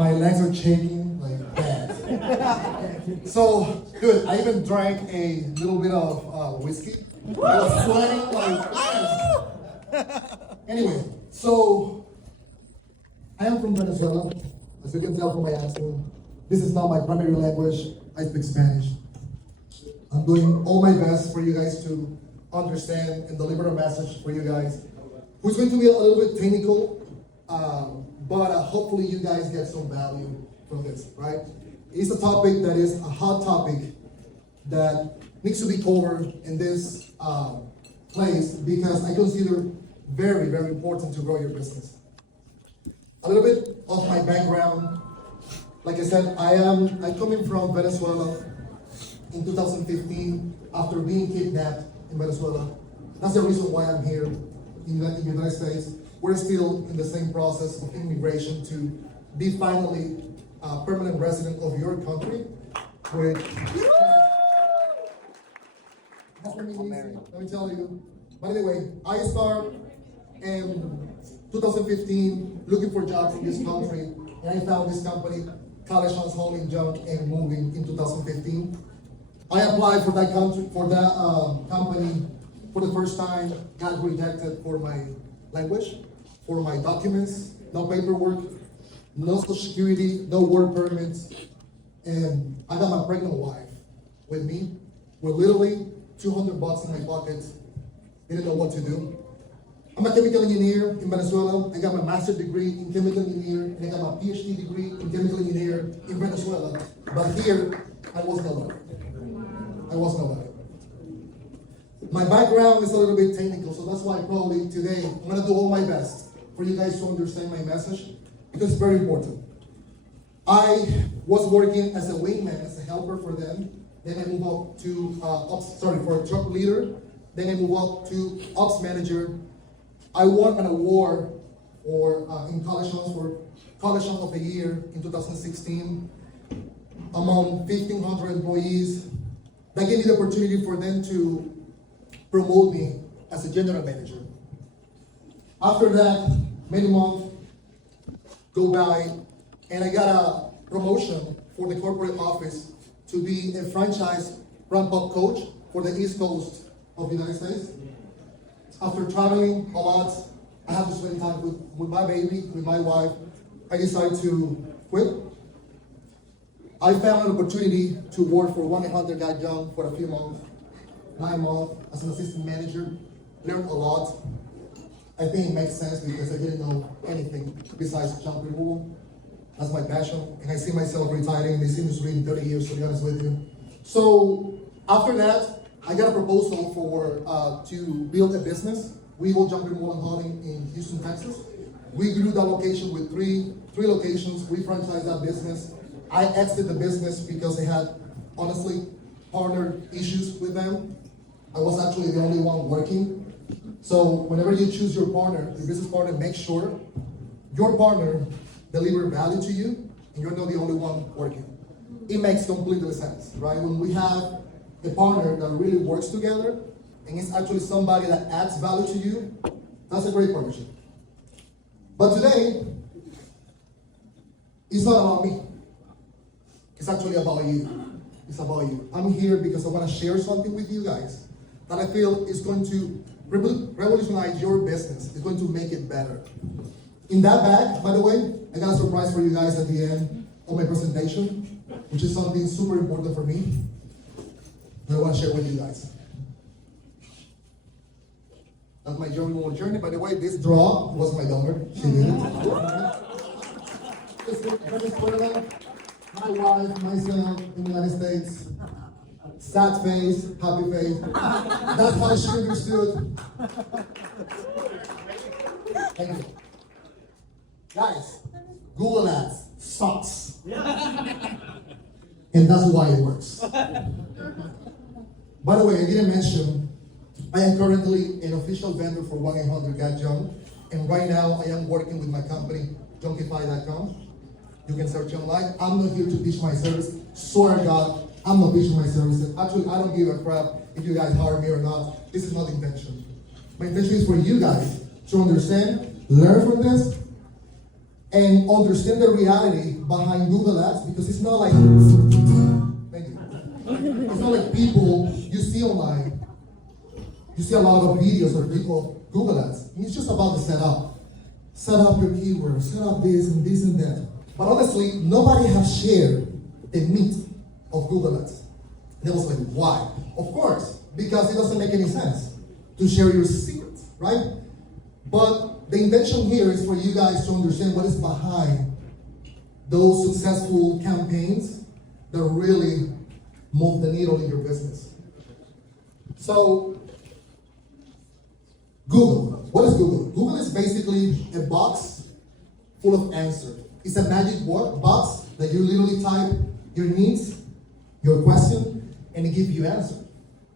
My legs are shaking like bad. So, good. I even drank a little bit of whiskey. I was sweating like. Anyway, so I am from Venezuela. As you can tell from my accent, this is not my primary language. I speak Spanish. I'm doing all my best for you guys to understand and deliver a message for you guys. Who's going to be a little bit technical, but hopefully you guys get some value from this, right? It's a topic that is a hot topic that needs to be covered in this place because I consider very, very important to grow your business. A little bit of my background. Like I said, I'm coming from Venezuela in 2015 after being kidnapped in Venezuela. That's the reason why I'm here in the United States. We're still in the same process of immigration to be finally a permanent resident of your country. Which, that's for me easy, let me tell you. By the way, I started in 2015 looking for jobs in this country, and I found this company, Caldera Hauling Junk and Moving, in 2015. I applied for that company for the first time, got rejected for my language, for my documents, no paperwork, no social security, no work permits, and I got my pregnant wife with me, with literally $200 in my pocket, didn't know what to do. I'm a chemical engineer in Venezuela. I got my master's degree in chemical engineer, and I got my PhD degree in chemical engineer in Venezuela. But here, I was nobody. I was nobody. My background is a little bit technical, so that's why probably today I'm gonna do all my best for you guys to understand my message, because it's very important. I was working as a wingman, as a helper for them. Then I moved up to for a truck leader. Then I moved up to ops manager. I won an award in College for College of the Year in 2016 among 1,500 employees. That gave me the opportunity for them to promote me as a general manager. After that, many months go by, and I got a promotion for the corporate office to be a franchise ramp-up coach for the East Coast of the United States. After traveling a lot, I have to spend time with my baby, with my wife. I decided to quit. I found an opportunity to work for 1-800-GOT-JUNK for a few months, 9 months, as an assistant manager. Learned a lot. I think it makes sense because I didn't know anything besides junk removal. That's my passion, and I see myself retiring in this industry in 30 years, to be honest with you. So after that, I got a proposal for to build a business. We will junk removal and hauling in Houston, Texas. We grew that location with three locations. We franchised that business. I exited the business because I had, honestly, partner issues with them. I was actually the only one working. So whenever you choose your partner, your business partner, make sure your partner delivers value to you, and you're not the only one working. It makes completely sense, right? When we have a partner that really works together, and it's actually somebody that adds value to you, that's a great partnership. But today, it's not about me. It's actually about you. It's about you. I'm here because I want to share something with you guys that I feel is going to revolutionize your business. It's going to make it better. In that bag, by the way, I got a surprise for you guys at the end of my presentation, which is something super important for me that I want to share with you guys. That's my journey. By the way, this draw was my daughter. She did it. My wife, myself, in the United States. Sad face, happy face. That's how she understood. Thank you. Guys, Google Ads sucks. And that's why it works. By the way, I didn't mention, I am currently an official vendor for 1-800-GOT-JUNK. And right now, I am working with my company, Junkify.com. You can search online. I'm not here to pitch my service. Swear to God, I'm not pitching my services. Actually, I don't give a crap if you guys hire me or not. This is not the intention. My intention is for you guys to understand, learn from this, and understand the reality behind Google Ads because it's not like, thank you. It's not like people you see online. You see a lot of videos of people Google Ads. It's just about the setup. Set up your keywords, set up this and that. But honestly, nobody has shared the meat of Google Ads. And I was like, why? Of course, because it doesn't make any sense to share your secrets, right? But the intention here is for you guys to understand what is behind those successful campaigns that really move the needle in your business. So, Google. What is Google? Google is basically a box full of answers. It's a magic box that you literally type your needs, your question, and it gives you answer,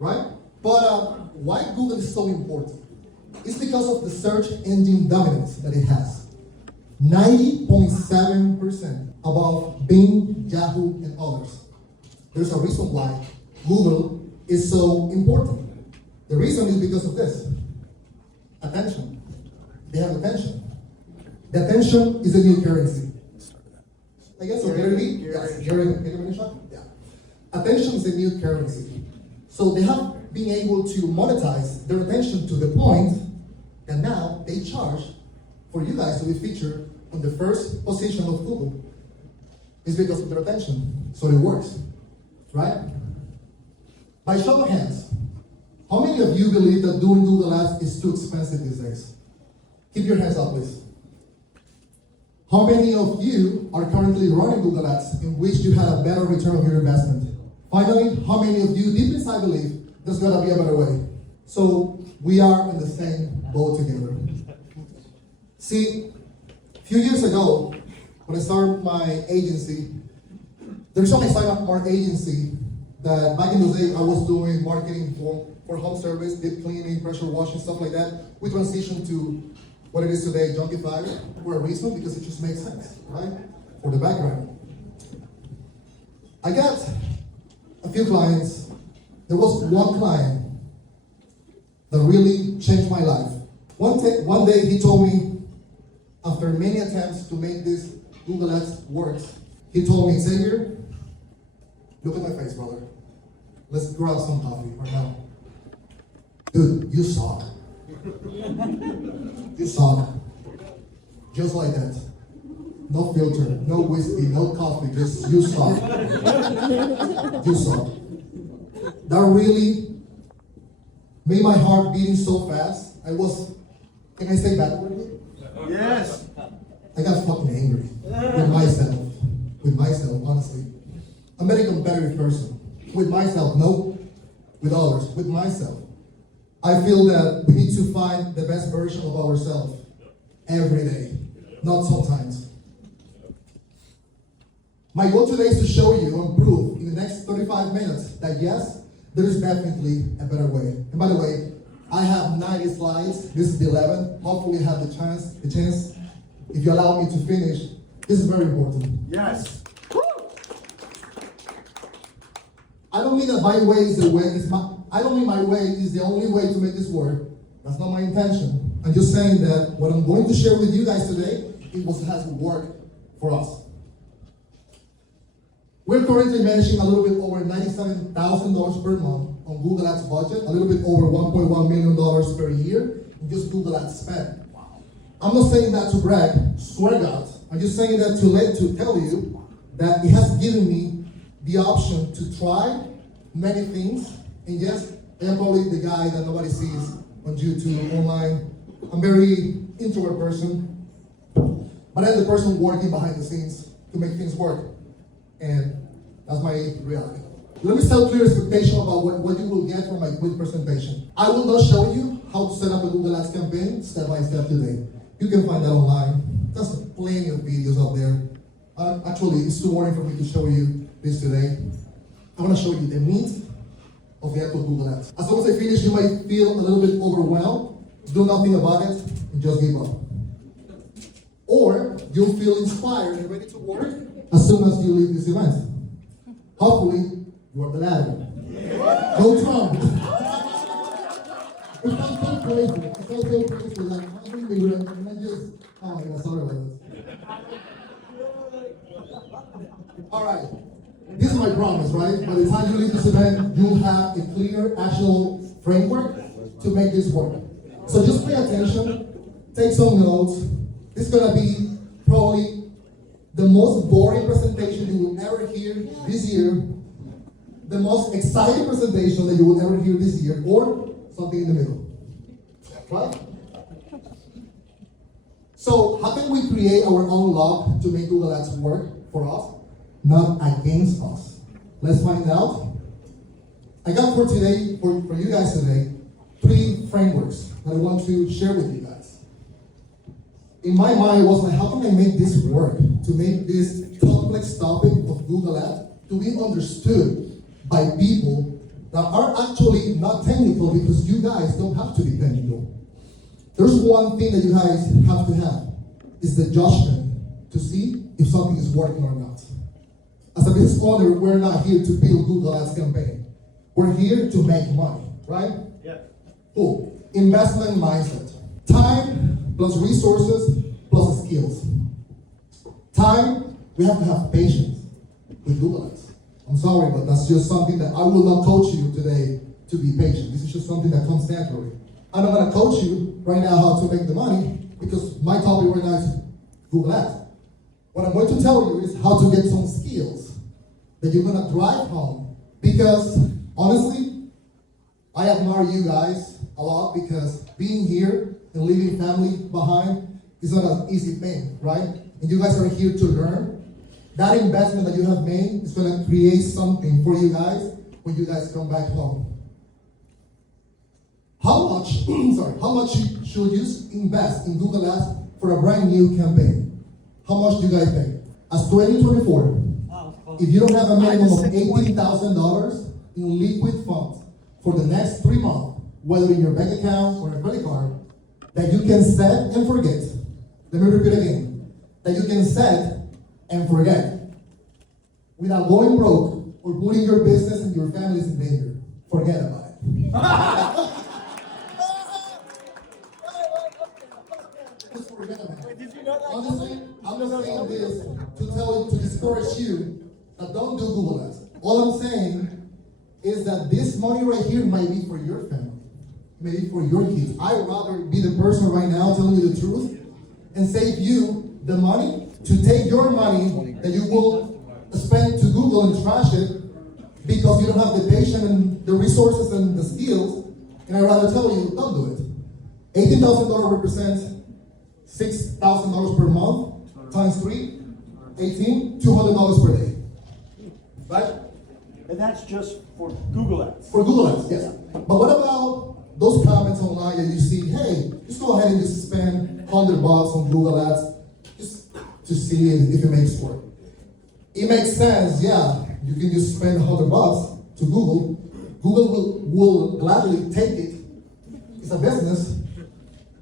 right? But why Google is so important? It's because of the search engine dominance that it has. 90.7% above Bing, Yahoo, and others. There's a reason why Google is so important. The reason is because of this. Attention. They have attention. The attention is a new currency. I guess so. Yes. Yeah. Attention is a new currency. So they have been able to monetize their attention to the point that now they charge for you guys to be featured on the first position of Google. It's because of their attention. So it works. Right? By show of hands, how many of you believe that doing Google Ads is too expensive these days? Keep your hands up, please. How many of you are currently running Google Ads in which you had a better return on your investment? Finally, how many of you deep inside believe there's gotta be a better way? So we are in the same boat together. See, a few years ago, when I started my agency, the reason I signed up for our agency that back in those days I was doing marketing for home service, deep cleaning, pressure washing, stuff like that. We transitioned to what it is today, Junkified, for a reason, because it just makes sense, right? For the background. I got a few clients. There was one client that really changed my life. One day he told me, after many attempts to make this Google Ads work, he told me, Xavier, look at my face, brother. Let's grab some coffee right now. Dude, you suck. You suck. Just like that. No filter, no whiskey, no coffee, just you suck. You suck. That really made my heart beating so fast. Can I say that word? Yes. I got fucking angry with myself. With myself, honestly. I'm a very competitive person. With myself, no. With others, with myself. I feel that we need to find the best version of ourselves every day, not sometimes. My goal today is to show you and prove in the next 35 minutes that yes, there is definitely a better way. And by the way, I have 90 slides. This is the 11th. Hopefully I have the chance, if you allow me to finish. This is very important. Yes. I don't mean that my way is the way. I don't mean my way is the only way to make this work. That's not my intention. I'm just saying that what I'm going to share with you guys today, it has worked for us. We're currently managing a little bit over $97,000 per month on Google Ads budget, a little bit over $1.1 million per year in just Google Ads spend. Wow. I'm not saying that to brag, swear God. I'm just saying that to tell you that it has given me the option to try many things. And yes, I am probably the guy that nobody sees on YouTube, online. I'm a very introvert person, but I'm the person working behind the scenes to make things work. And that's my reality. Let me set clear expectation about what you will get from my quick presentation. I will not show you how to set up a Google Ads campaign step by step today. You can find that online. There's plenty of videos out there. Actually, it's too early for me to show you this today. I want to show you the meat of the actual Google Ads. As soon as I finish, you might feel a little bit overwhelmed. Do nothing about it and just give up. Or you'll feel inspired and ready to work as soon as you leave this event. Hopefully, you are the latter. Go Trump! It sounds so crazy. It sounds so crazy. Like, how do we do it? And I just, oh my God, sorry about this. All right. This is my promise, right? By the time you leave this event, you'll have a clear, actual framework to make this work. So just pay attention, take some notes. This is gonna be probably the most boring presentation you will ever hear this year, the most exciting presentation that you will ever hear this year, or something in the middle, right? So how can we create our own law to make Google Ads work for us, not against us? Let's find out. I got for today, for you guys today, 3 frameworks that I want to share with you guys. In my mind, it was like, how can I make this work? To make this complex topic of Google Ads to be understood by people that are actually not technical, because you guys don't have to be technical. There's one thing that you guys have to have, is the judgment to see if something is working or not. As a business owner, we're not here to build Google Ads campaign. We're here to make money, right? Yeah. Cool. Investment mindset. Time plus resources plus skills. Time, we have to have patience with Google Ads. I'm sorry, but that's just something that I will not coach you today to be patient. This is just something that comes naturally. I'm not going to coach you right now how to make the money, because my topic right now is Google Ads. What I'm going to tell you is how to get some skills that you're going to drive home. Because honestly, I admire you guys a lot, because being here and leaving family behind is not an easy thing, right? And you guys are here to learn. That investment that you have made is going to create something for you guys when you guys come back home. How much, how much should you invest in Google Ads for a brand new campaign? How much do you guys think? As 2024, if you don't have a minimum of $18,000 in liquid funds for the next 3 months, whether in your bank account or a credit card, that you can set and forget. Let me repeat again. That you can set and forget without going broke or putting your business and your families in danger. Forget about it. Just forget about it. Did you know that? Honestly, I'm just saying this to tell you, to discourage you that don't do Google Ads. All I'm saying is that this money right here might be for your family, maybe for your kids. I'd rather be the person right now telling you the truth and save you the money to take your money that you will spend to Google and trash it because you don't have the patience and the resources and the skills. And I'd rather tell you, don't do it. $18,000 represents $6,000 per month times 3, 18, $200 per day. Right? And that's just for Google Ads. For Google Ads, yes. But what about those comments online that you see, hey, just go ahead and just spend $100 on Google Ads just to see if it makes work. It makes sense, yeah. You can just spend $100 to Google. Google will gladly take it. It's a business.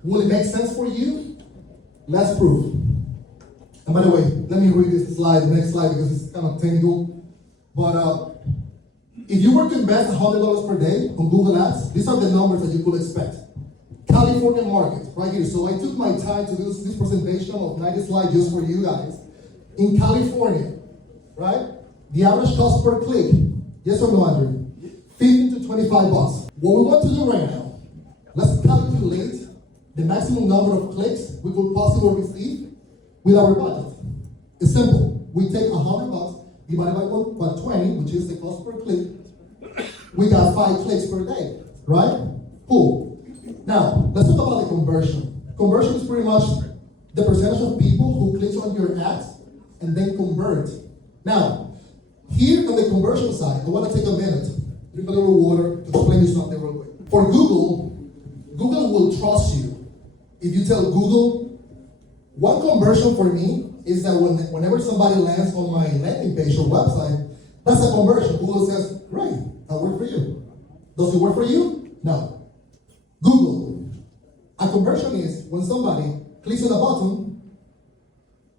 Will it make sense for you? Let's prove. And by the way, let me read this slide, the next slide, because it's kind of technical. But if you were to invest $100 per day on Google Ads, these are the numbers that you could expect. California market, right here. So I took my time to do this presentation of 90 slides just for you guys. In California, right? The average cost per click, yes or no, Andrew? 15 to 25 bucks. What we want to do right now, let's calculate the maximum number of clicks we could possibly receive with our budget. It's simple. We take $100 divided by 20, which is the cost per click. We got 5 clicks per day, right? Cool. Now, let's talk about the conversion. Conversion is pretty much the percentage of people who click on your ads and then convert. Now, here on the conversion side, I want to take a minute, drink a little water to explain you something real quick. For Google, Google will trust you. If you tell Google, one conversion for me is that whenever somebody lands on my landing page or website, that's a conversion. Google says, great, that worked for you. Does it work for you? No. Google, a conversion is when somebody clicks on a button,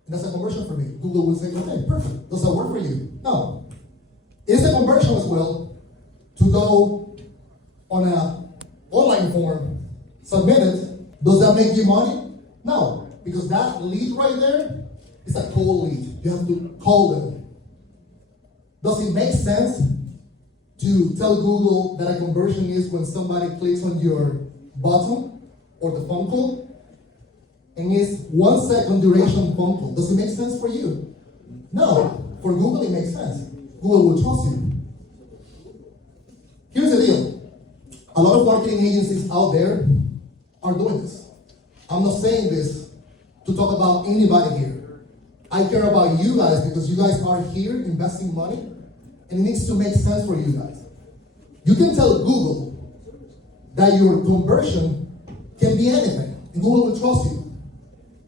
and that's a conversion for me. Google will say, okay, perfect. Does that work for you? No. It's a conversion as well to go on an online form, submit it. Does that make you money? No, because that lead right there It's a cold lead. You have to call them. Does it make sense to tell Google that a conversion is when somebody clicks on your button or the phone call and it's 1 second duration phone call? Does it make sense for you? No. For Google, it makes sense. Google will trust you. Here's the deal. A lot of marketing agencies out there are doing this. I'm not saying this to talk about anybody here. I care about you guys because you guys are here investing money and it needs to make sense for you guys. You can tell Google that your conversion can be anything and Google will trust you.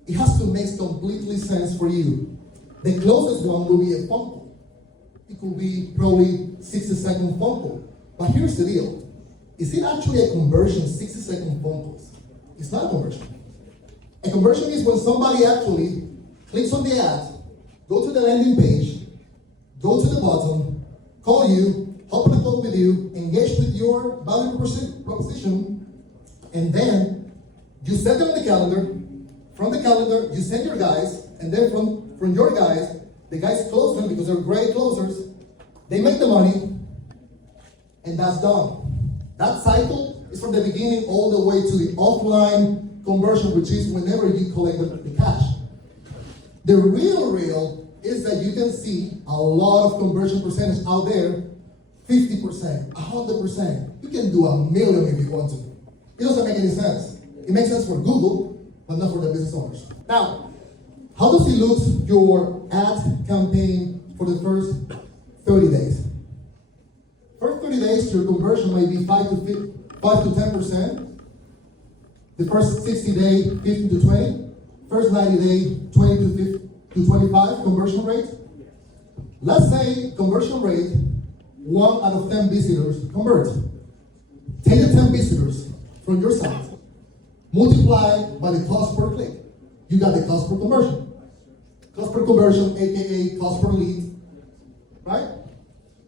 It has to make completely sense for you. The closest one will be a phone call. It could be probably 60-second phone call. But here's the deal. Is it actually a conversion, 60-second phone calls? It's not a conversion. A conversion is when somebody actually clicks on the ad, go to the landing page, go to the button, call you, hop on a call with you, engage with your value proposition, and then you set them on the calendar. From the calendar, you send your guys, and then from your guys, the guys close them because they're great closers. They make the money, and that's done. That cycle is from the beginning all the way to the offline conversion, which is whenever you collect the cash. The real is that you can see a lot of conversion percentage out there, 50%, 100%. You can do 1 million if you want to. It doesn't make any sense. It makes sense for Google, but not for the business owners. Now, how does it look your ad campaign for the first 30 days? First 30 days, your conversion might be 5 to 10%. The first 60 days, 15 to 20. First 90 days, 20 to 25 conversion rate. Let's say conversion rate, 1 out of 10 visitors convert. Take the 10 visitors from your site, multiply by the cost per click. You got the cost per conversion. Cost per conversion, AKA cost per lead, right?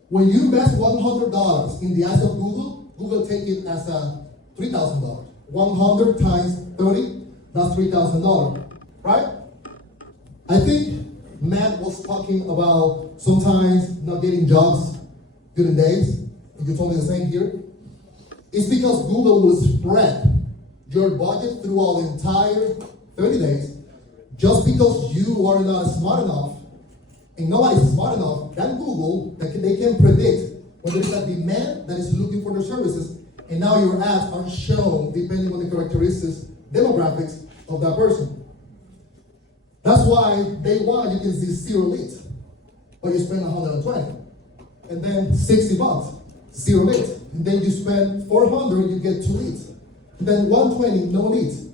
When you invest $100 in the eyes of Google, Google take it as a $3,000. 100 times 30, that's $3,000, right? I think Matt was talking about sometimes not getting jobs during days. You told me the same here. It's because Google will spread your budget throughout the entire 30 days just because you are not smart enough and nobody's smart enough than Google that they can predict when there is a demand that is looking for their services, and now your ads are shown depending on the characteristics, demographics of that person. That's why day one you can see 0 leads, but you spend 120, and then $60, 0 leads, and then you spend 400, you get 2 leads, and then 120, no leads.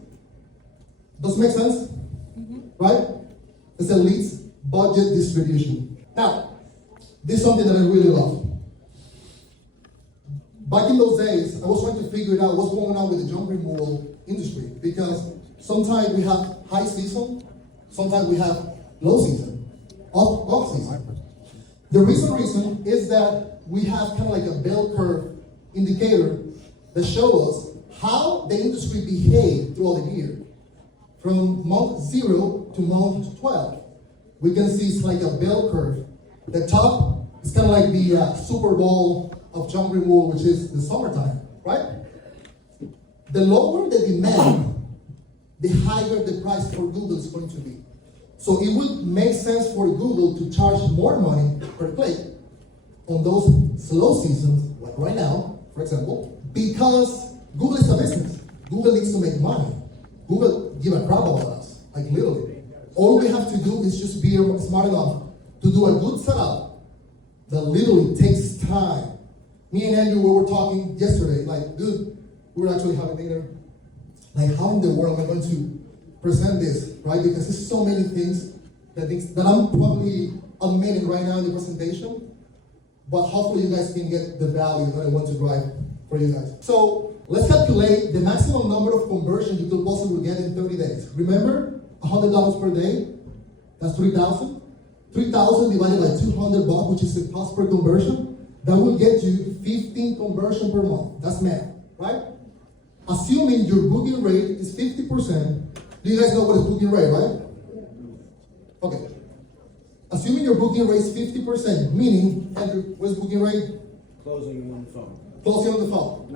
Does it make sense? Right? It's a leads budget distribution. Now, this is something that I really love. Back in those days, I was trying to figure out what's going on with the junk removal industry, because sometimes we have high season, sometimes we have low season, off season. The reason is that we have kind of like a bell curve indicator that shows us how the industry behaves throughout the year. From month 0 to month 12. We can see it's like a bell curve. The top is kind of like the Super Bowl of junk removal, which is the summertime, right? The lower the demand, the higher the price for Google is going to be. So it would make sense for Google to charge more money per click on those slow seasons, like right now, for example, because Google is a business. Google needs to make money. Google give a crap about us, like literally. All we have to do is just be smart enough to do a good setup that literally takes time. Me and Andrew, we were talking yesterday, like, dude, we were actually having dinner. Like, how in the world am I going to present this, right? Because there's so many things that I'm probably omitting right now in the presentation, but hopefully you guys can get the value that I want to drive for you guys. So let's calculate the maximum number of conversions you could possibly get in 30 days. Remember, $100 per day, that's 3,000. 3,000 divided by $200, which is the cost per conversion, that will get you 15 conversion per month. That's math, right? Assuming your booking rate is 50%, do you guys know what is booking rate, right? Okay. Assuming your booking rate is 50%, meaning, Andrew, what's booking rate? Closing on the phone. Closing on the phone.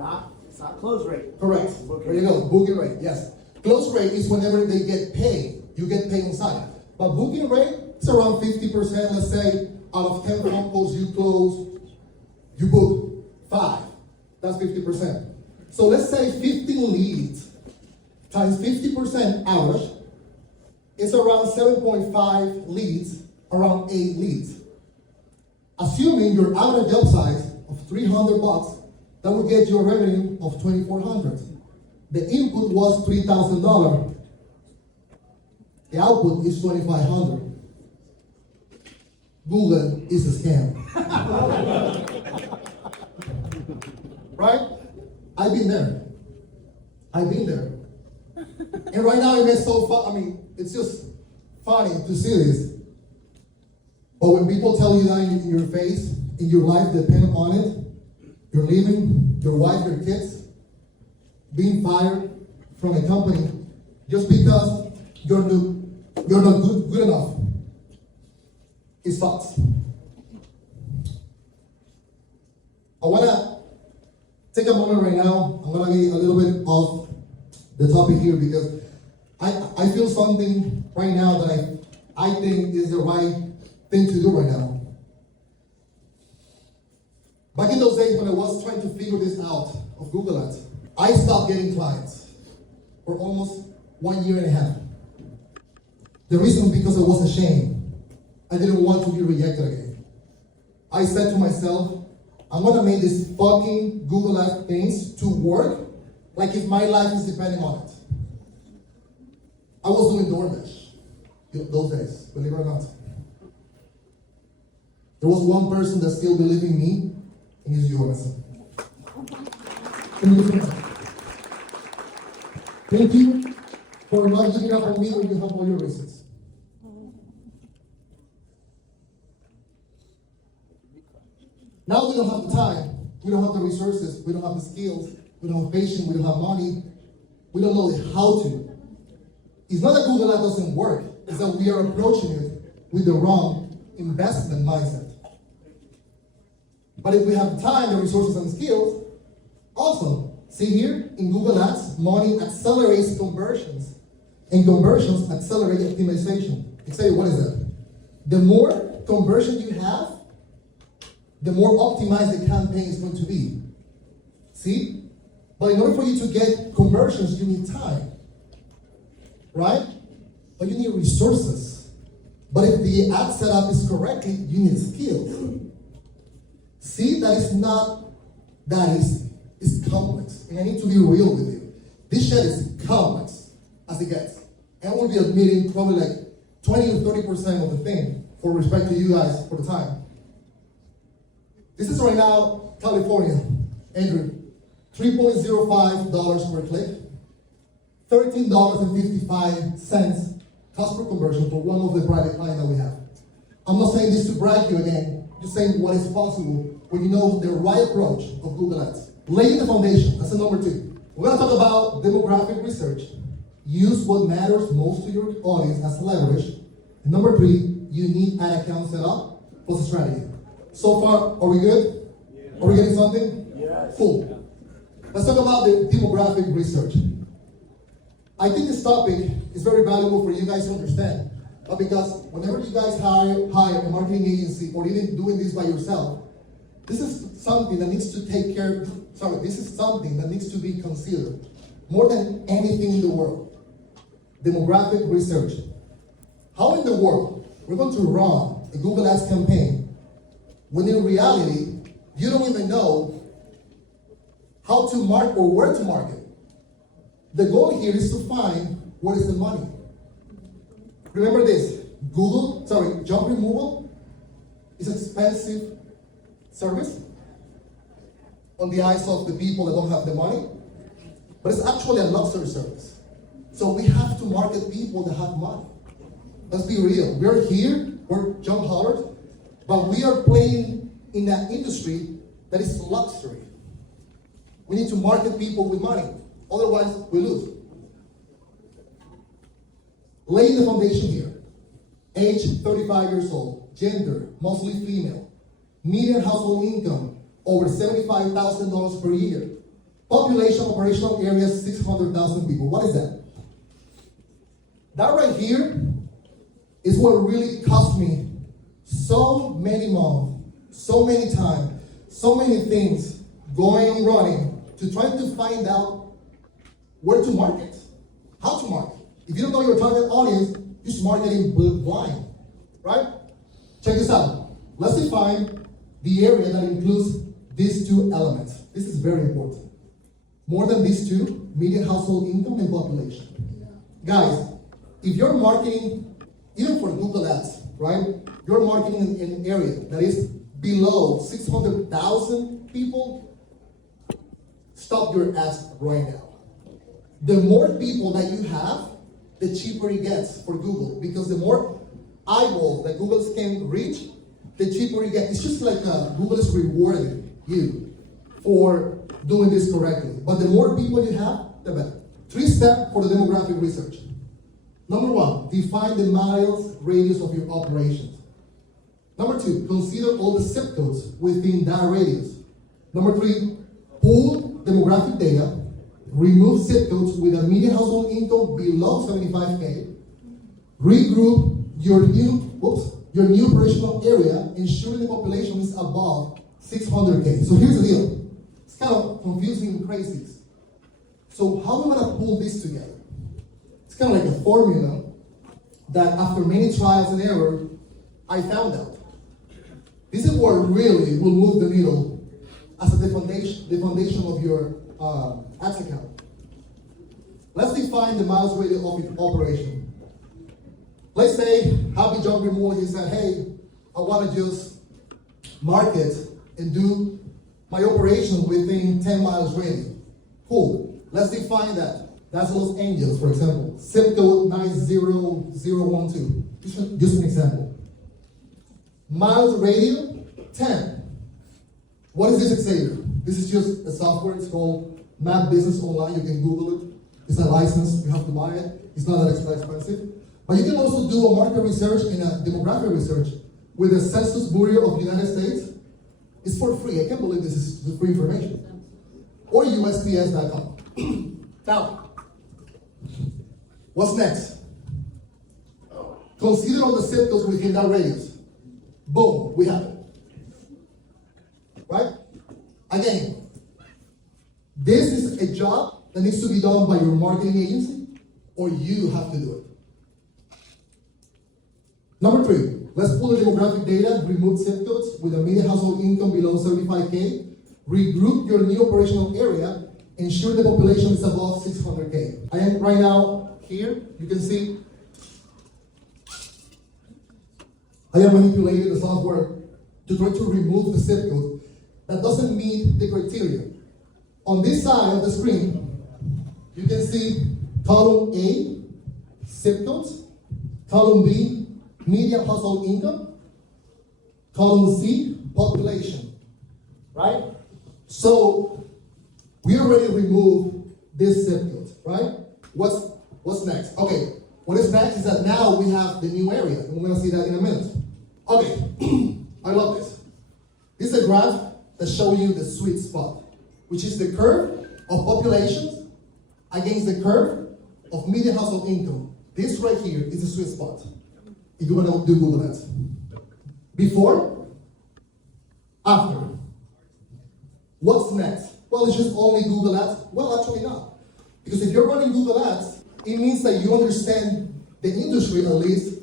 It's not close rate. Correct. Booking. There you go. Booking rate, yes. Close rate is whenever they get paid. You get paid on site. But booking rate is around 50%. Let's say out of 10 phone calls you close, you book 5. That's 50%. So let's say 15 leads times 50% average is around 7.5 leads, around 8 leads. Assuming your average job size of $300, that would get you a revenue of $2,400. The input was $3,000. The output is $2,500. Google is a scam. Right? I've been there. And right now it makes so fun. I mean, it's just funny to see this. But when people tell you that in your face, in your life depend on it, you're leaving your wife, your kids, being fired from a company just because you're not good enough. It sucks. I wanna take a moment right now. I'm gonna be a little bit off the topic here because I feel something right now that I think is the right thing to do right now. Back in those days when I was trying to figure this out of Google Ads, I stopped getting clients for almost 1.5 years. The reason was because I was ashamed. I didn't want to be rejected again. I said to myself, I'm gonna make these fucking Google Ads things to work like if my life is depending on it. I was doing DoorDash those days, believe it or not. There was one person that still believed in me, and it's yours. Thank you for not giving up on me when you have all your reasons. Now we don't have the time, we don't have the resources, we don't have the skills, we don't have patience, we don't have money, we don't know how to. It's not that Google Ads doesn't work, it's that we are approaching it with the wrong investment mindset. But if we have time, the resources, and skills, awesome. See here, in Google Ads, money accelerates conversions, and conversions accelerate optimization. Xavier, what is that? The more conversion you have, the more optimized the campaign is going to be. See? But in order for you to get conversions, you need time. Right? But you need resources. But if the ad setup is correctly, you need skills. See, that is not that easy. It's complex. And I need to be real with you. This shit is complex as it gets. And we'll be admitting probably like 20 to 30% of the thing for respect to you guys for the time. This is right now, California. Andrew, $3.05 per click, $13.55 cost per conversion for one of the private clients that we have. I'm not saying this to brag you again, just saying what is possible when you know the right approach of Google Ads. Laying the foundation, that's the number 2. We're gonna talk about demographic research. Use what matters most to your audience as leverage. And number 3, you need an account set up for the strategy. So far, are we good? Yeah. Are we getting something? Yes. Cool. Let's talk about the demographic research. I think this topic is very valuable for you guys to understand. But because whenever you guys hire a marketing agency or even doing this by yourself, this is something that needs to this is something that needs to be considered more than anything in the world. Demographic research. How in the world we're going to run a Google Ads campaign when in reality, you don't even know how to market or where to market? The goal here is to find where is the money. Remember this, jump removal is an expensive service on the eyes of the people that don't have the money, but it's actually a luxury service. So we have to market people that have money. Let's be real, we're here, we're jump hollers, but we are playing in an industry that is luxury. We need to market people with money, otherwise we lose. Laying the foundation here. age 35 years old, gender, mostly female, median household income, over $75,000 per year, population operational area, 600,000 people. What is that? That right here is what really cost me so many months, so many time, so many things going and running to try to find out where to market, how to market. If you don't know your target audience, you're just marketing blind, right? Check this out. Let's define the area that includes these two elements. This is very important. More than these two, median household income and population. Guys, if you're marketing, even for Google Ads, right? You're marketing in an area that is below 600,000 people, stop your ads right now. The more people that you have, the cheaper it gets for Google, because the more eyeballs that Google can reach, the cheaper it gets. It's just like Google is rewarding you for doing this correctly. But the more people you have, the better. 3-step for the demographic research. Number 1, define the miles radius of your operations. Number 2, consider all the zip codes within that radius. Number 3, pull demographic data, remove zip codes with a median household income below 75K, regroup your new operational area, ensuring the population is above 600K. So here's the deal. It's kind of confusing and crazy. So how am I going to pull this together? It's kind of like a formula that after many trials and error, I found out. This is what really will move the needle as the foundation of your ads account. Let's define the miles radius of your operation. Let's say Happy John Removal, he said, hey, I want to just market and do my operation within 10 miles radius. Cool. Let's define that. That's Los Angeles, for example. Zip code 90012. Just an example. Miles radius, 10. What is this, Xavier? This is just a software. It's called Map Business Online. You can Google it. It's a license. You have to buy it. It's not that expensive. But you can also do a market research and a demographic research with the Census Bureau of the United States. It's for free. I can't believe this is free information. Or USPS.com. Now, what's next? Consider all the zip codes within that radius. Boom, we have it. Right? Again, this is a job that needs to be done by your marketing agency, or you have to do it. Number 3, let's pull the demographic data, remove zip codes with a median household income below 75K, regroup your new operational area, ensure the population is above 600K. I am right now here, you can see, I am manipulating the software to try to remove the zip code that doesn't meet the criteria. On this side of the screen, you can see column A, zip codes, column B, median household income, column C, population, right? So we already removed this zip code, right? What's next? Okay, what is next is that now we have the new area, and we're gonna see that in a minute. Okay, I love this. This is a graph that shows you the sweet spot, which is the curve of populations against the curve of median household income. This right here is the sweet spot. If you want to do Google Ads. Before, after. What's next? Well, it's just only Google Ads. Well, actually not. Because if you're running Google Ads, it means that you understand the industry at least.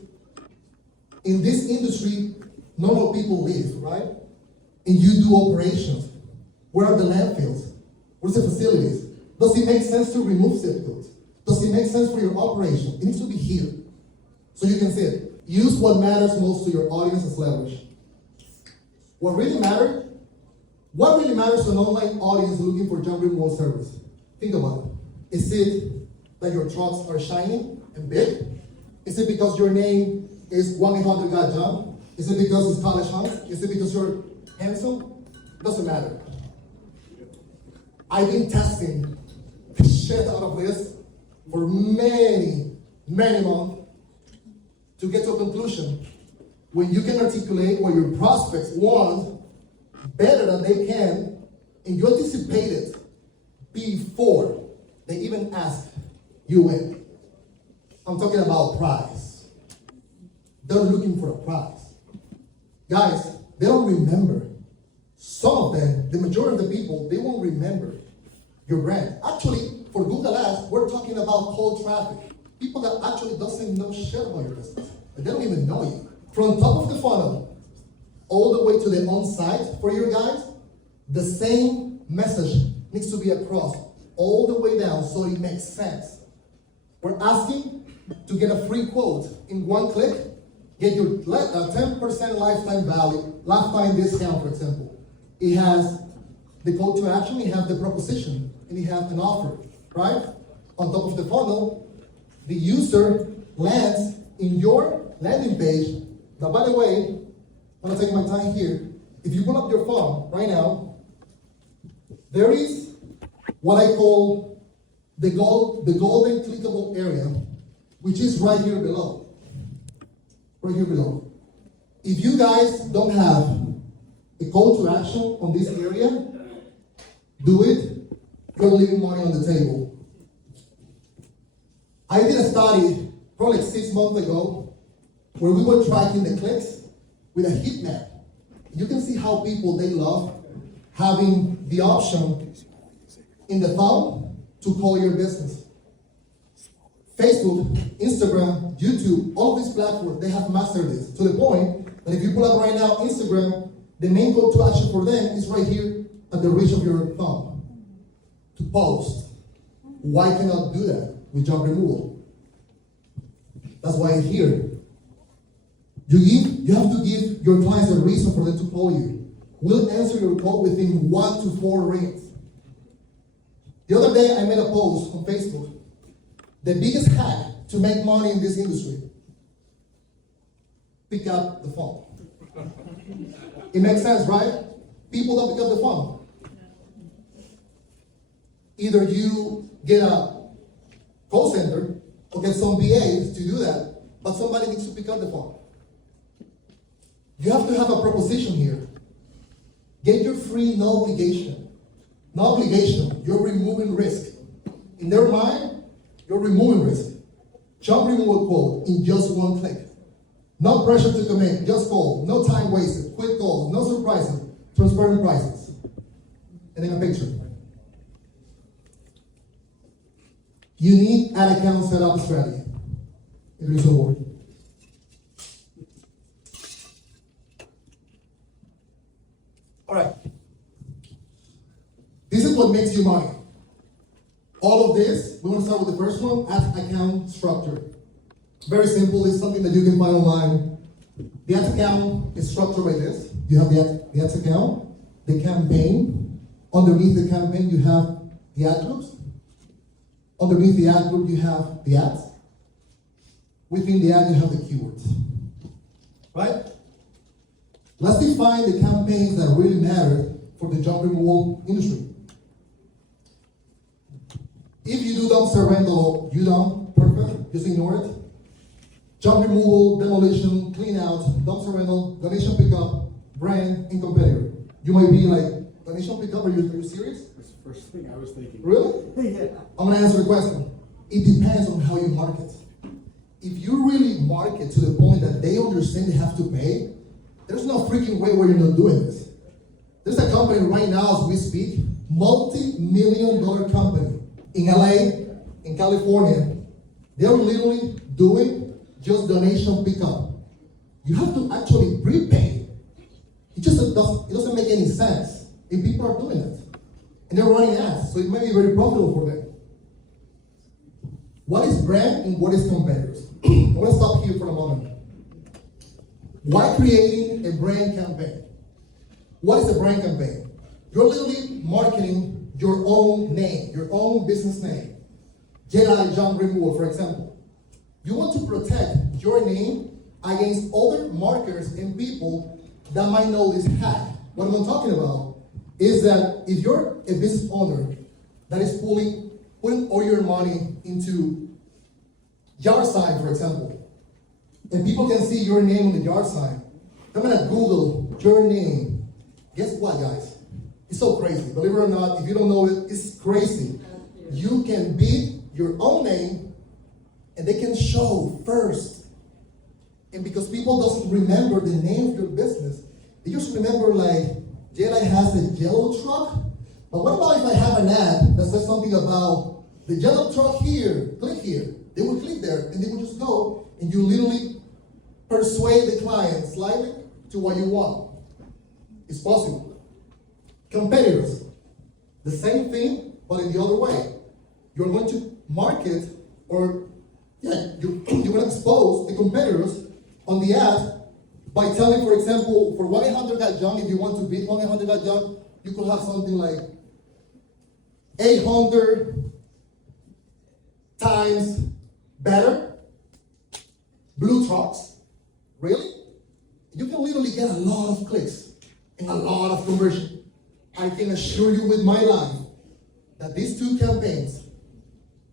In this industry, normal people live, right? And you do operations. Where are the landfills? Where's the facilities? Does it make sense to remove zip codes? Does it make sense for your operation? It needs to be here. So you can see it. Use what matters most to your audience as leverage. What really matters to an online audience looking for junk removal service? Think about it. Is it that your trucks are shiny and big? Is it because your name is 1-800-GOT-JUNK? Is it because it's college hunks? Is it because you're handsome? Doesn't matter. I've been testing the shit out of this for many months to get to a conclusion when you can articulate what your prospects want better than they can, and you anticipate it before they even ask you in. I'm talking about price. They're looking for a price. Guys, they don't remember. Some of them, the majority of the people, they won't remember your brand. Actually, for Google Ads, we're talking about cold traffic. People that actually doesn't know shit about your business. They don't even know you. From top of the funnel, all the way to the on-site for your guys, the same message needs to be across all the way down so it makes sense. We're asking to get a free quote in one click, get your 10% lifetime value, lifetime discount, for example. It has the call to action, it has the proposition, and it has an offer, right? On top of the funnel, the user lands in your landing page. Now, by the way, I'm gonna take my time here. If you pull up your phone right now, there is what I call the golden clickable area, which is right here below. Right here below. If you guys don't have a call to action on this area, do it. You're leaving money on the table. I did a study probably 6 months ago where we were tracking the clicks with a heat map. You can see how people, they love having the option in the thumb to call your business. Facebook, Instagram, YouTube, all of these platforms, they have mastered this to the point that if you pull up right now Instagram, the main call to action for them is right here at the reach of your thumb to post. Why cannot do that with job removal? That's why it's here. You have to give your clients a reason for them to call you. We'll answer your call within 1 to 4 rings. The other day I made a post on Facebook. The biggest hack to make money in this industry: pick up the phone. It makes sense, right? People don't pick up the phone. Either you get a call center or get some VAs to do that, but somebody needs to pick up the phone. You have to have a proposition here. Get your free, no obligation. No obligation. You're removing risk. In their mind, you're removing risk. Job removal quote in just 1 click. No pressure to commit, just call. No time wasted, quick calls, no surprises, transparent prices. And then a picture. You need an account setup strategy. It is a word. All right. This is what makes you money. All of this, we're going to start with the first one, ads account structure. Very simple, it's something that you can find online. The ads account is structured like this. You have the ads account, the campaign. Underneath the campaign, you have the ad groups. Underneath the ad group, you have the ads. Within the ad, you have the keywords. Right? Let's define the campaigns that really matter for the job removal industry. If you do dumpster rental, you don't, perfect, just ignore it. Job removal, demolition, clean out, dumpster rental, donation pickup, brand, and competitor. You might be like, donation pickup, are you serious? That's the first thing I was thinking. Really? Yeah. I'm gonna answer the question. It depends on how you market. If you really market to the point that they understand they have to pay, there's no freaking way where you're not doing this. There's a company right now as we speak, multi-million-dollar company in LA, in California. They're literally doing just donation pickup. You have to actually prepay. It doesn't make any sense if people are doing it. And they're running ads, so it may be very profitable for them. What is brand and what is competitors? I want to stop here for a moment. Why creating a brand campaign? What is a brand campaign? You're literally marketing your own name, your own business name. Jedi Job Removal, for example. You want to protect your name against other marketers and people that might know this hack. What I'm talking about is that if you're a business owner that is putting all your money into yard sign, for example, and people can see your name on the yard sign. I'm gonna Google your name. Guess what, guys? It's so crazy. Believe it or not, if you don't know it, it's crazy. You can beat your own name, and they can show first. And because people doesn't remember the name of your business, they just remember like, JLI has a yellow truck. But what about if I have an ad that says something about the yellow truck here, click here. They will click there and they will just go, and you literally persuade the client slightly to what you want. It's possible. Competitors, the same thing, but in the other way. You're going to market, or you're going to expose the competitors on the ad by telling, for example, for 1-800-GOT-JUNK, if you want to beat 1-800-GOT-JUNK, you could have something like 800 times better blue trucks. Really? You can literally get a lot of clicks and a lot of conversion. I can assure you with my life that these two campaigns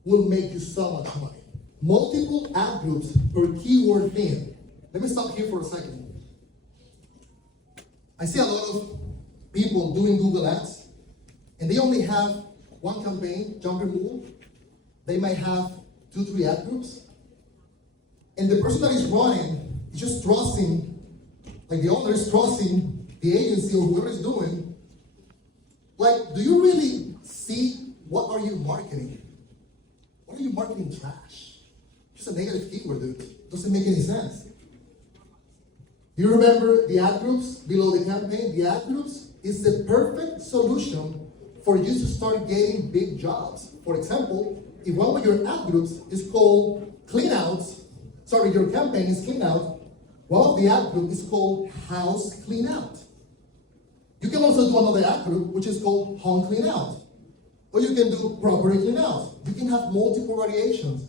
will make you so much money. Multiple ad groups per keyword theme. Let me stop here for a second. I see a lot of people doing Google Ads, and they only have one campaign, junk removal. They might have 2-3 ad groups. And the person that is running is just trusting, like the owner is trusting the agency or whoever is doing. Like, do you really see what are you marketing? What are you marketing trash? Just a negative keyword, dude. Doesn't make any sense. You remember the ad groups below the campaign? The ad groups is the perfect solution for you to start getting big jobs. For example, if one of your ad groups is called cleanouts, your campaign is clean out, one of the ad group is called house clean out. You can also do another ad group which is called home clean out. Or you can do property clean out. You can have multiple variations.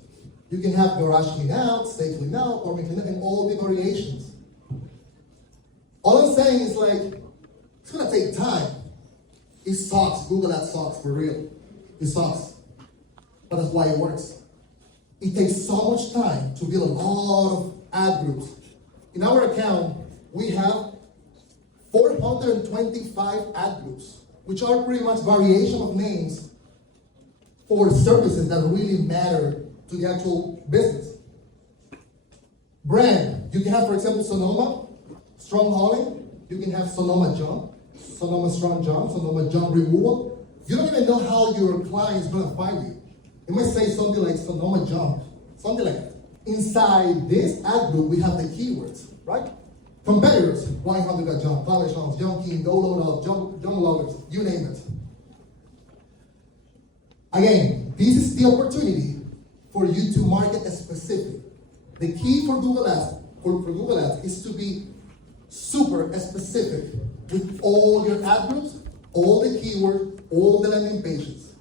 You can have garage clean out, state clean out, apartment clean out, and all the variations. All I'm saying is like, it's gonna take time. It sucks. Google Ads sucks, for real. It sucks. But that's why it works. It takes so much time to build a lot of ad groups. In our account, we have 425 ad groups, which are pretty much variation of names for services that really matter to the actual business. Brand, you can have, for example, Sonoma, Strong Hauling. You can have Sonoma Junk, Sonoma Strong Junk, Sonoma Junk Removal. You don't even know how your client is gonna find you. It might say something like Sonoma Junk, something like that. Inside this ad group, we have the keywords, right? Competitors, 1-800-GOT-JUNK, Polish Homes, Junk King, Go Load Up, Junk Loggers, you name it. Again, this is the opportunity for you to market a specific. The key for Google Ads, for Google Ads is to be super specific with all your ad groups, all the keywords, all the landing pages.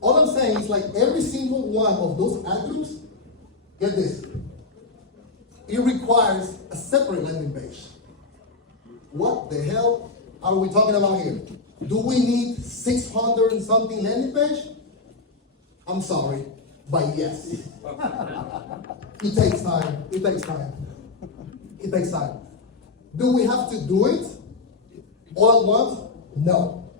All I'm saying is like every single one of those ad groups, get this, it requires a separate landing page. What the hell are we talking about here? Do we need 600 and something landing page? I'm sorry, but yes. It takes time, it takes time. It takes time. Do we have to do it all at once? No.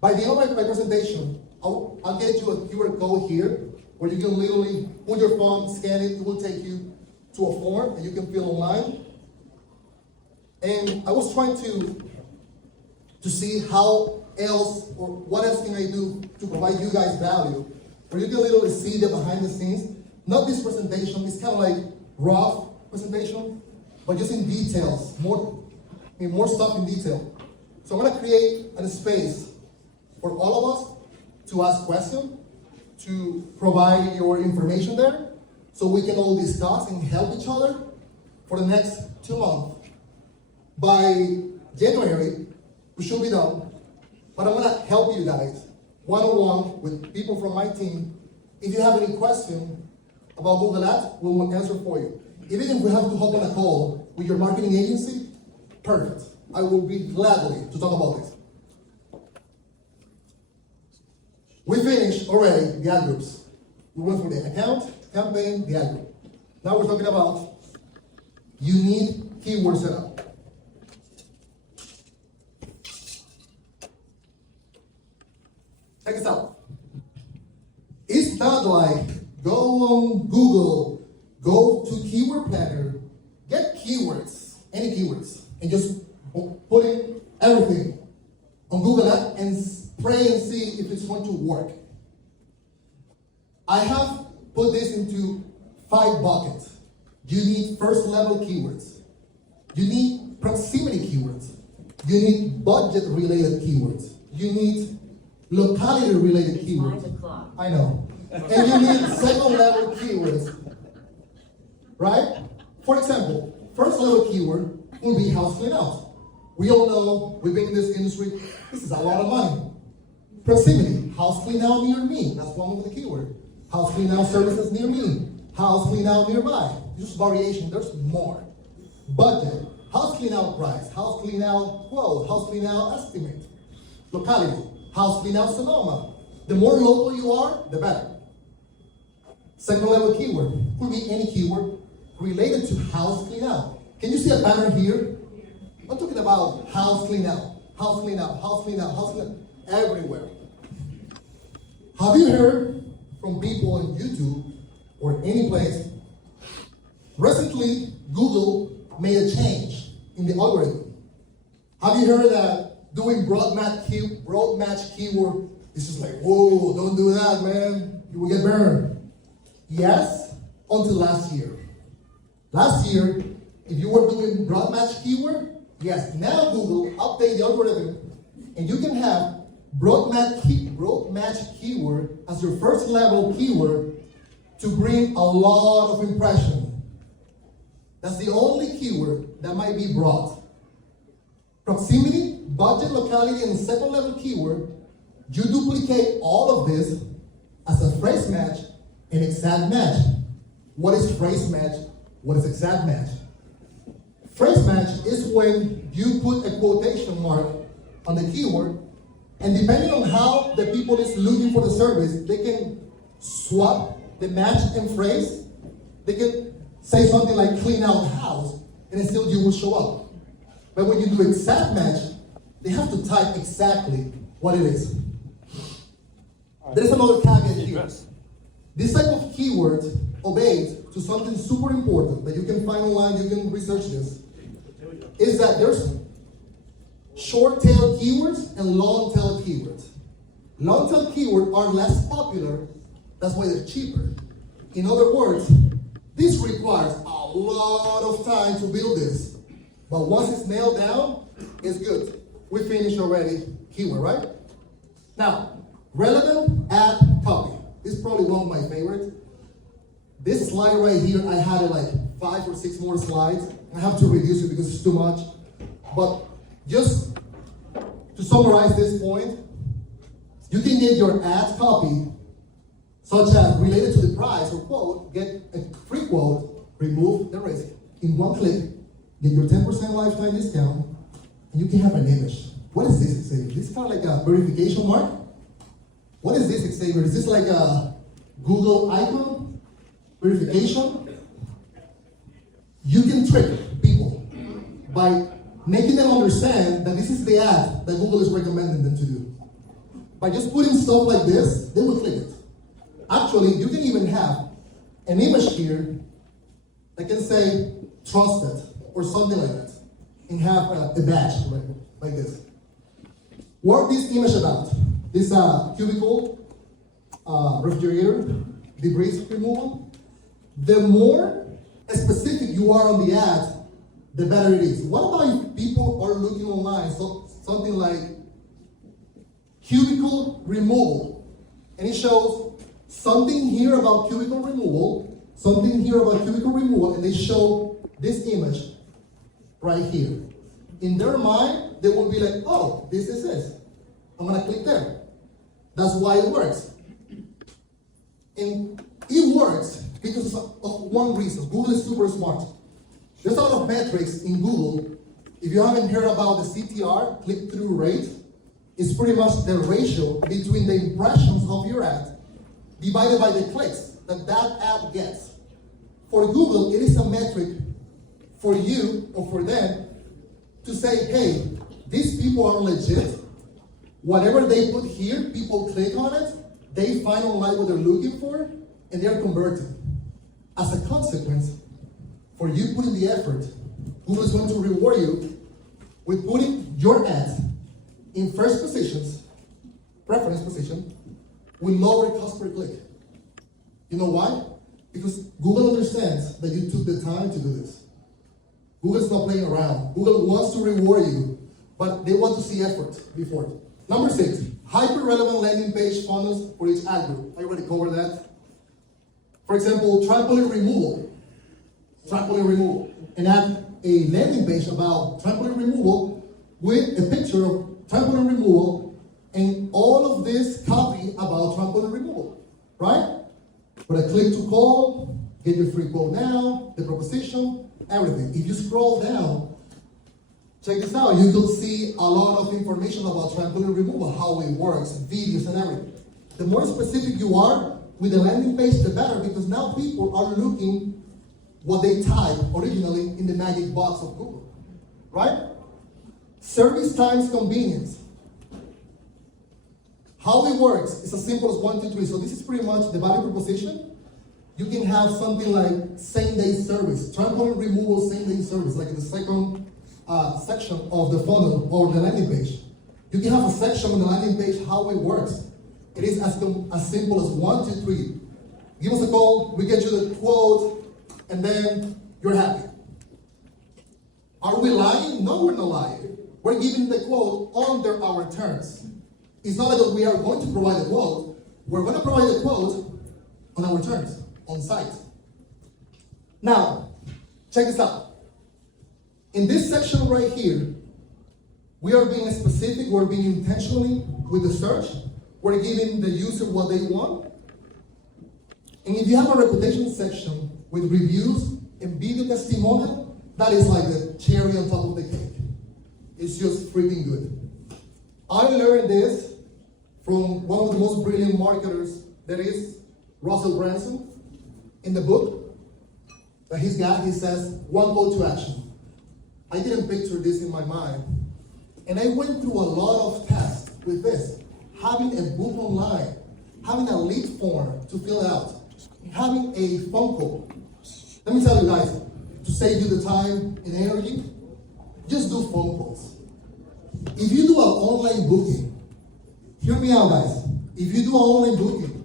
By the end of my presentation, I'll get you a QR code here where you can literally put your phone, scan it, it will take you to a form that you can fill online. And I was trying to see how else or what else can I do to provide you guys value, where you can literally see the behind the scenes. Not this presentation, it's kind of like rough presentation, but just in details, more stuff in detail. So I'm gonna create a space for all of us to ask questions, to provide your information there, so we can all discuss and help each other for the next 2 months. By January, we should be done, but I'm gonna help you guys one-on-one with people from my team. If you have any question about Google Ads, we will answer for you. Even if we have to hop on a call with your marketing agency, perfect. I will be gladly to talk about this. We finished already the ad groups. We went through the account, campaign, the ad group. Now we're talking about you need keyword setup. Check this out. It's not like go on Google, go to Keyword Planner, get keywords, any keywords, and just put in everything on Google Ads and pray and see if it's going to work. I have put this into 5 buckets. You need first level keywords. You need proximity keywords. You need budget related keywords. You need locality related keywords. 5 o'clock. I know. And you need second level keywords. Right? For example, first level keyword will be house clean out. We all know, we've been in this industry, this is a lot of money. Proximity, house clean out near me. That's one of the keyword. House clean out services near me. House clean out nearby. Just variation, there's more. Budget, house clean out price, house clean out quote, house clean out estimate. Locality, house clean out Sonoma. The more local you are, the better. Second level keyword, could be any keyword related to house clean out. Can you see a pattern here? I'm talking about house clean out, house clean out, house clean out, house clean out, everywhere. Have you heard from people on YouTube or any place? Recently, Google made a change in the algorithm. Have you heard that doing broad match keyword is just like, whoa, don't do that, man. You will get burned. Yes, until last year. Last year, if you were doing broad match keyword, yes, now Google update the algorithm and you can have broad match keyword as your first level keyword to bring a lot of impression. That's the only keyword that might be broad. Proximity, budget, locality, and second level keyword, you duplicate all of this as a phrase match and exact match. What is phrase match? What is exact match? Phrase match is when you put a quotation mark on the keyword, and depending on how the people is looking for the service, they can swap the match and phrase. They can say something like clean out house, and still you will show up. But when you do exact match, they have to type exactly what it is. There is another caveat here. This type of keyword obeys to something super important that you can find online, you can research this, is that there's short tail keywords and long tail keywords. Long tail keywords are less popular, that's why they're cheaper. In other words, this requires a lot of time to build this, but once it's nailed down, it's good. We finished already keyword, right? Now, relevant ad copy. This is probably one of my favorites. This slide right here, I had like 5 or 6 more slides. I have to reduce it because it's too much. But just to summarize this point, you can get your ad copy, such as related to the price or quote, get a free quote, remove the risk in one click, get your 10% lifetime discount, and you can have an image. What is this, Xavier? This is kind of like a verification mark? What is this, Xavier? Is this like a Google icon? Verification? You can trick people by making them understand that this is the ad that Google is recommending them to do. By just putting stuff like this, they will click it. Actually, you can even have an image here that can say trusted or something like that, and have a badge like this. What is this image about? This cubicle refrigerator, debris removal. The more specific you are on the ad, the better it is. What about if people are looking online, so something like cubicle removal, and it shows something here about cubicle removal, something here about cubicle removal, and they show this image right here. In their mind, they will be like, oh, this is it. I'm gonna click there. That's why it works. And it works because of one reason. Google is super smart. There's a lot of metrics in Google. If you haven't heard about the CTR, click-through rate, it's pretty much the ratio between the impressions of your ad divided by the clicks that ad gets. For Google, it is a metric for you or for them to say, hey, these people are legit. Whatever they put here, people click on it, they find online what they're looking for, and they're converting. As a consequence, for you putting the effort, Google is going to reward you with putting your ad in first positions, preference position, with lower cost per click. You know why? Because Google understands that you took the time to do this. Google's not playing around. Google wants to reward you, but they want to see effort before. Number 6, hyper-relevant landing page funnels for each ad group. I already covered that. For example, trampoline removal. Trampoline removal. And add a landing page about trampoline removal with a picture of trampoline removal and all of this copy about trampoline removal, right? With a click to call, get your free quote now, the proposition, everything. If you scroll down, check this out, you will see a lot of information about trampoline removal, how it works, videos and everything. The more specific you are with the landing page, the better, because now people are looking what they typed originally in the magic box of Google, right? Service times convenience. How it works is as simple as 1, 2, 3. So this is pretty much the value proposition. You can have something like same-day service, trampoline removal same-day service, like in the second section of the funnel or the landing page. You can have a section on the landing page how it works. It is as simple as 1, 2, 3. Give us a call, we get you the quote, and then you're happy. Are we lying? No, we're not lying. We're giving the quote under our terms. It's not like we are going to provide a quote. We're going to provide a quote on our terms, on site. Now, check this out. In this section right here, we are being specific, we're being intentionally with the search. We're giving the user what they want. And if you have a reputation section with reviews and video testimonial, that is like the cherry on top of the cake. It's just freaking good. I learned this from one of the most brilliant marketers there is, Russell Branson. In the book that he's got, he says, one call to action. I didn't picture this in my mind. And I went through a lot of tests with this. Having a book online, having a lead form to fill out, having a phone call. Let me tell you guys, to save you the time and energy, just do phone calls. If you do an online booking, hear me out guys, if you do an online booking,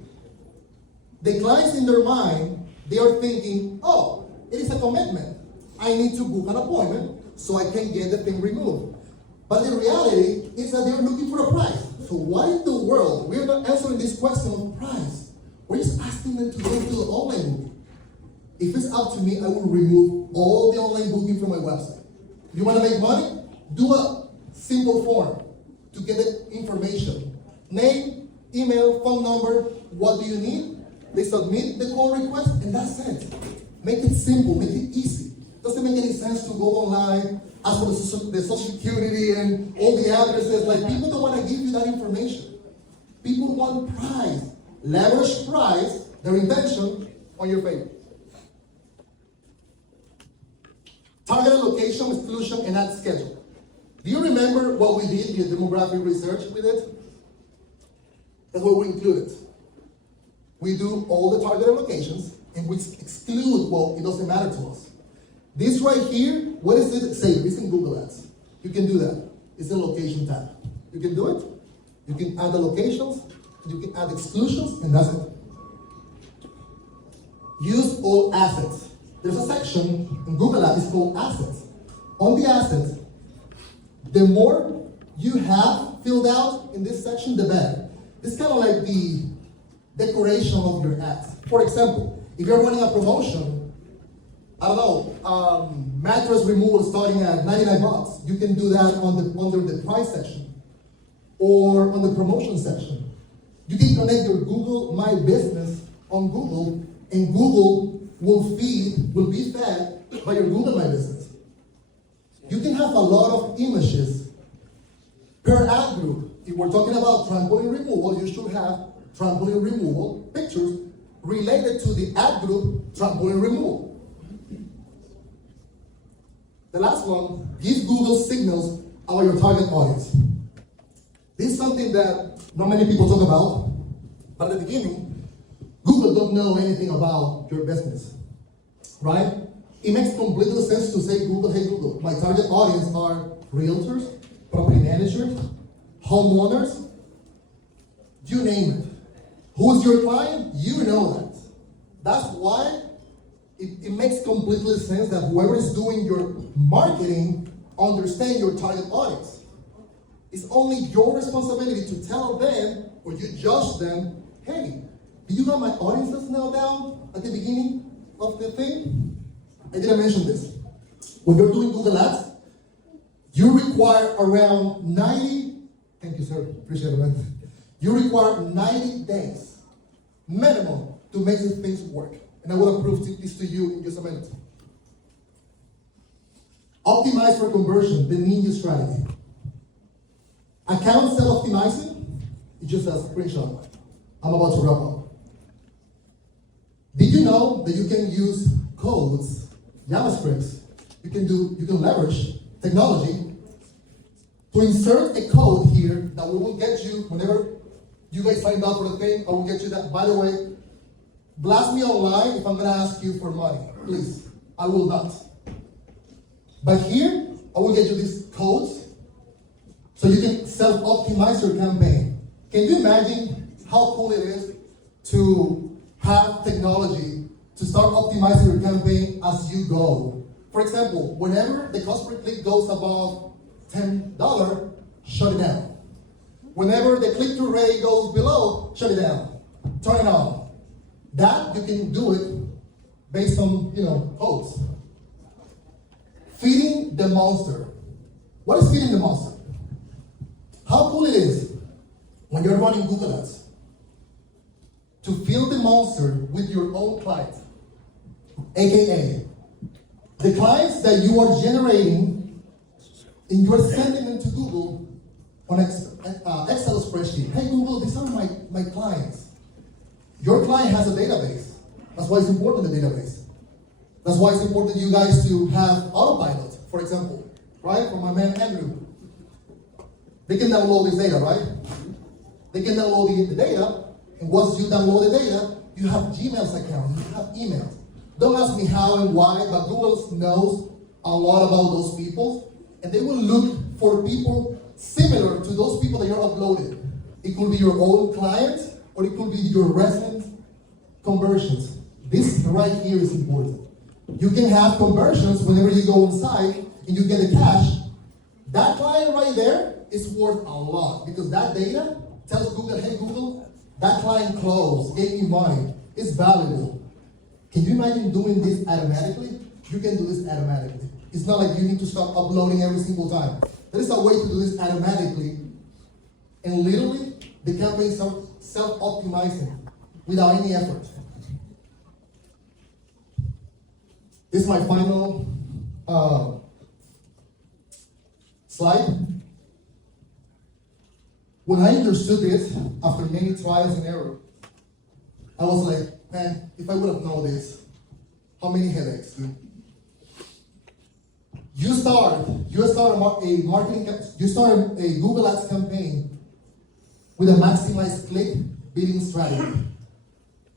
the clients in their mind, they are thinking, oh, it is a commitment. I need to book an appointment so I can get the thing removed. But the reality is that they're looking for a price. So what in the world? We're not answering this question of price. We're just asking them to go to the online booking. If it's up to me, I will remove all the online booking from my website. You want to make money? Do a simple form to get the information. Name, email, phone number, what do you need? They submit the call request, and that's it. Make it simple, make it easy. Doesn't make any sense to go online, ask for the social security and all the addresses. Like, people don't want to give you that information. People want price. Leverage price, their intention, on your favor. Targeted location, exclusion, and ad schedule. Do you remember what we did in the demographic research with it? That's what we included. We do all the targeted locations, and we exclude, well, it doesn't matter to us. This right here, what is it? Say, it's in Google Ads. You can do that. It's the location tab. You can do it. You can add the locations, you can add exclusions, and that's it. Use all assets. There's a section in Google Ads, it's called assets. On the assets, the more you have filled out in this section, the better. It's kind of like the decoration of your ads. For example, if you're running a promotion, I don't know, mattress removal starting at 99 bucks, you can do that under the price section or on the promotion section. You can connect your Google My Business on Google, and Google will be fed by your Google My Business. You can have a lot of images per ad group. If we're talking about trampoline removal, you should have trampoline removal pictures related to the ad group trampoline removal. The last one, give Google signals about your target audience. This is something that not many people talk about, but at the beginning, Google don't know anything about your business, right? It makes complete sense to say, Google, hey Google, my target audience are realtors, property managers, homeowners, you name it. Who's your client? You know that. That's why it makes completely sense that whoever is doing your marketing understand your target audience. It's only your responsibility to tell them or you judge them, hey, do you have my audiences nailed down at the beginning of the thing? I didn't mention this. When you're doing Google Ads, you require around 90, thank you sir, appreciate it man. You require 90 days minimum to make these things work. And I will prove this to you in just a minute. Optimize for conversion, the ninja strategy. Account self-optimizing, it's just a screenshot. I'm about to wrap up. Did you know that you can use codes, JavaScripts, you can leverage technology to insert a code here that we will get you whenever you guys sign up for the thing, I will get you that. By the way, blast me online if I'm gonna ask you for money, please. I will not. But here, I will get you these codes so you can self-optimize your campaign. Can you imagine how cool it is to have technology to start optimizing your campaign as you go? For example, whenever the cost per click goes above $10, shut it down. Whenever the click-through rate goes below, shut it down. Turn it on. That you can do it based on, codes. Feeding the monster. What is feeding the monster? How cool it is when you're running Google Ads to fill the monster with your own clients, aka the clients that you are generating and you are sending them to Google on Excel spreadsheet. Hey Google, these are my clients. Your client has a database. That's why it's important, the database. That's why it's important you guys to have autopilot, for example, right? From my man Andrew. They can download this data, right? They can download the data, and once you download the data, you have Gmail's account, you have emails. Don't ask me how and why, but Google knows a lot about those people, and they will look for people similar to those people that you're uploading. It could be your own client, or it could be your resident conversions. This right here is important. You can have conversions whenever you go inside and you get a cash. That client right there is worth a lot because that data tells Google, hey Google, that client closed, gave me money, it's valuable. Can you imagine doing this automatically? You can do this automatically. It's not like you need to start uploading every single time. There is a way to do this automatically, and literally, the campaign starts self-optimizing without any effort. This is my final slide. When I understood this, after many trials and errors, I was like, man, if I would have known this, how many headaches, dude? You start a Google Ads campaign with a maximized click bidding strategy.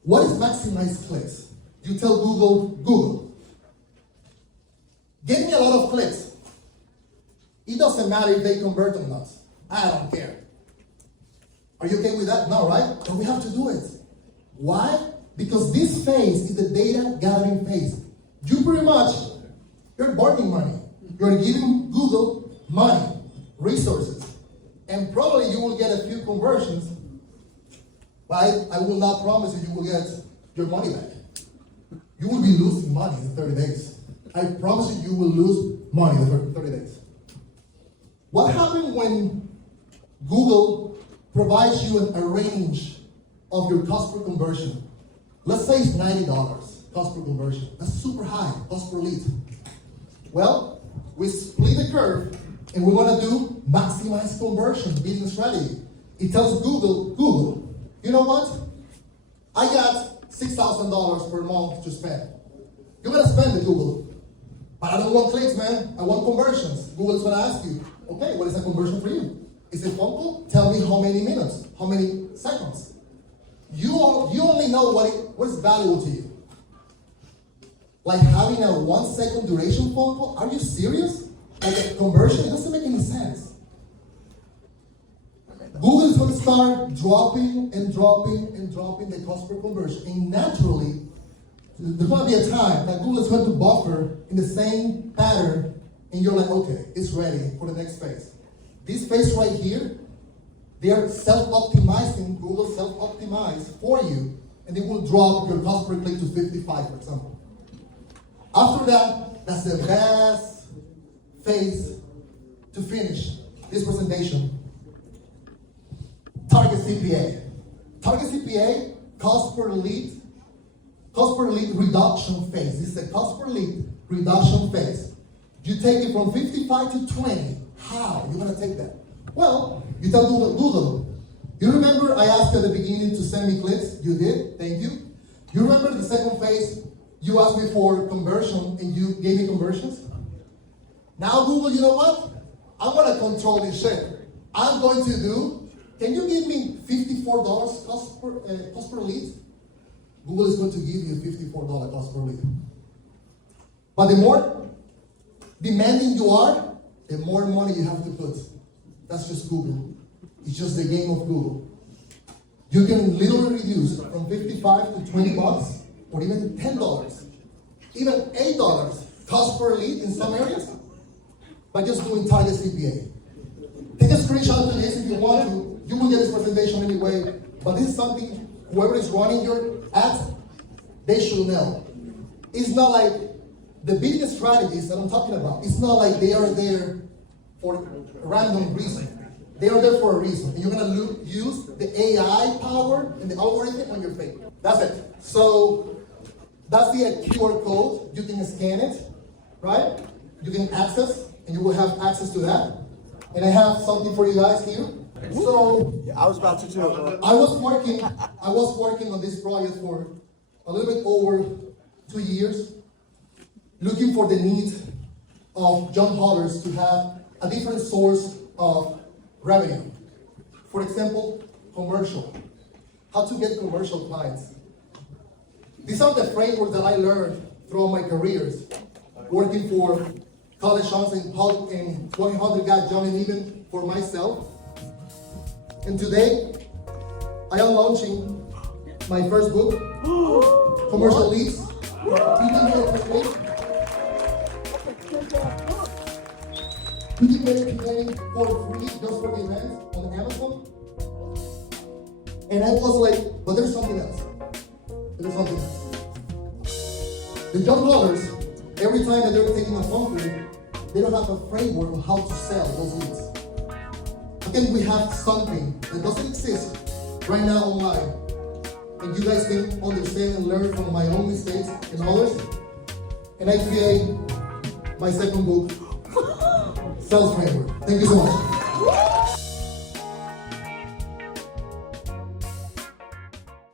What is maximized clicks? You tell Google, give me a lot of clicks. It doesn't matter if they convert or not. I don't care. Are you okay with that? No, right? But we have to do it. Why? Because this phase is the data gathering phase. You pretty much, you're burning money. You're giving Google money, resources, and probably you will get a few conversions, but I will not promise you will get your money back. You will be losing money in 30 days. I promise you will lose money in 30 days. What happens when Google provides you a range of your cost per conversion? Let's say it's $90 cost per conversion. That's super high, cost per lead. Well, we split the curve and we want to do maximize conversion business strategy. It tells Google, you know what? I got $6,000 per month to spend. You're going to spend it, Google. But I don't want clicks, man. I want conversions. Google's gonna ask you, okay, what is a conversion for you? Is it phone call? Tell me how many minutes, how many seconds. You only know what is valuable to you. Like having a 1 second duration phone call? Are you serious? Like a conversion? It doesn't make any sense. Google is going to start dropping and dropping and dropping the cost per conversion. And naturally, there's going to be a time that Google is going to buffer in the same pattern, and you're like, okay, it's ready for the next phase. This phase right here, they are self-optimizing, Google self-optimize for you, and they will drop your cost per click to 55, for example. After that, that's the best phase to finish this presentation. Target CPA. Target CPA, cost per lead reduction phase. This is a cost per lead reduction phase. You take it from 55 to 20. How? You're gonna take that? Well, you tell Google. You remember I asked at the beginning to send me clicks? You did, thank you. You remember the second phase, you asked me for conversion and you gave me conversions? Now Google, you know what? I'm gonna control this shit. I'm going to do, can you give me $54 cost per lead? Google is going to give you a $54 cost per lead. But the more demanding you are, the more money you have to put. That's just Google. It's just the game of Google. You can literally reduce from 55 to 20 bucks, or even $10, even $8 cost per lead in some areas, by just doing target CPA. Take a screenshot of this if you want to. You will get this presentation anyway, but this is something whoever is running your ads, they should know. It's not like the business strategies that I'm talking about. It's not like they are there for a random reason. They are there for a reason. And you're gonna use the AI power and the algorithm on your favor. That's it. So that's the QR code. You can scan it, right? You can access, and you will have access to that. And I have something for you guys here. So I was about to too. I was working on this project for a little bit over 2 years, looking for the need of job holders to have a different source of revenue. For example, commercial. How to get commercial clients. These are the frameworks that I learned throughout my careers, working for college shops and 100 Got Jobs, and even for myself. And today, I am launching my first book, Commercial Leads. You can get it today. You can get it today for free, just for the event on Amazon. And I was like, but there's something else. There's something else. The job holders, every time that they're taking a phone call, they don't have a framework on how to sell those leads. Again, we have something that doesn't exist right now online, and you guys can understand and learn from my own mistakes and others. And I create my second book, Sales Framework. Thank you so much.